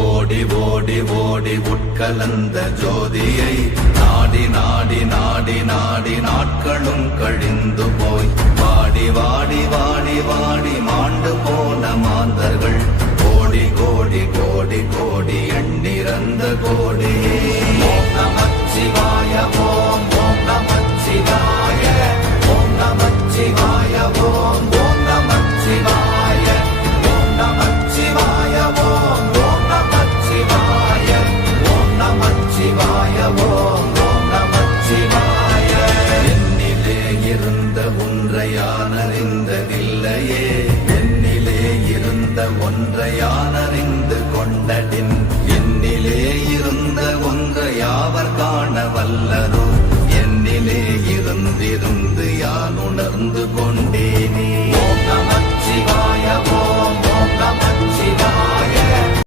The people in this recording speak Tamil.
ஓடி ஓடி ஓடி உட்கலந்த ஜோதியை நாடி நாடி நாடி நாடி நாட்களும் கழிந்து போய் வாடி வாடி வாடி வாடி மாண்டு போன மாந்தர்கள் கோடி கோடி கோடி கோடி எண்ணிறந்த கோடி. ஓம் நமச்சிவாய ஓம் ஓம் நமச்சிவாய ஓம் நமச்சிவாய ஓம் ஓம் நமச்சிவாய ஓம் நமச்சிவாய ஓம் ஓம் நமச்சிவாய ஓம் நமச்சிவாய ஓம் ஓம் நமச்சிவாய. என்னிலே இருந்த ஒன்றை யானறிந்ததில்லையே, என்னிலே இருந்த ஒன்றை யானறிந்து கொண்டடி